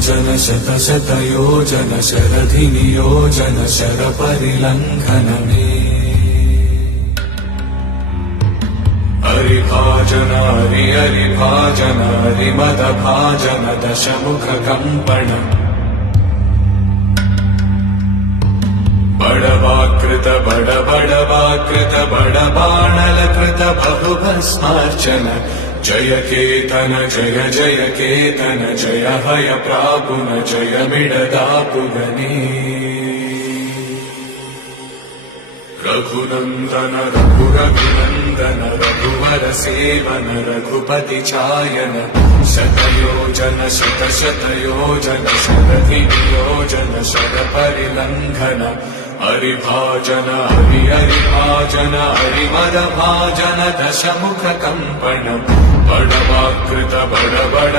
योजन शत शत योजन शरधि नियोजन शर परिलंघन में हरिभाजन हरिभाजन हरिमद भाजन दशमुख कंपन बड़वाकृत बड़वाकृत बड़बाणलकृत बहुभस्मार्चन जय केतन जय जय केतन जय हय प्रापुन जय मिडदापुगने रघुनंदन रघुरभिनंदन रघुवर सेवन रघुपति चायन शतयोजन शत शतयोजन शरधि नियोजन शर परिलंघन हरिभाजन हरिभाजन हरिमद भाजन दशमुख कंपन बड़वाकृत बड़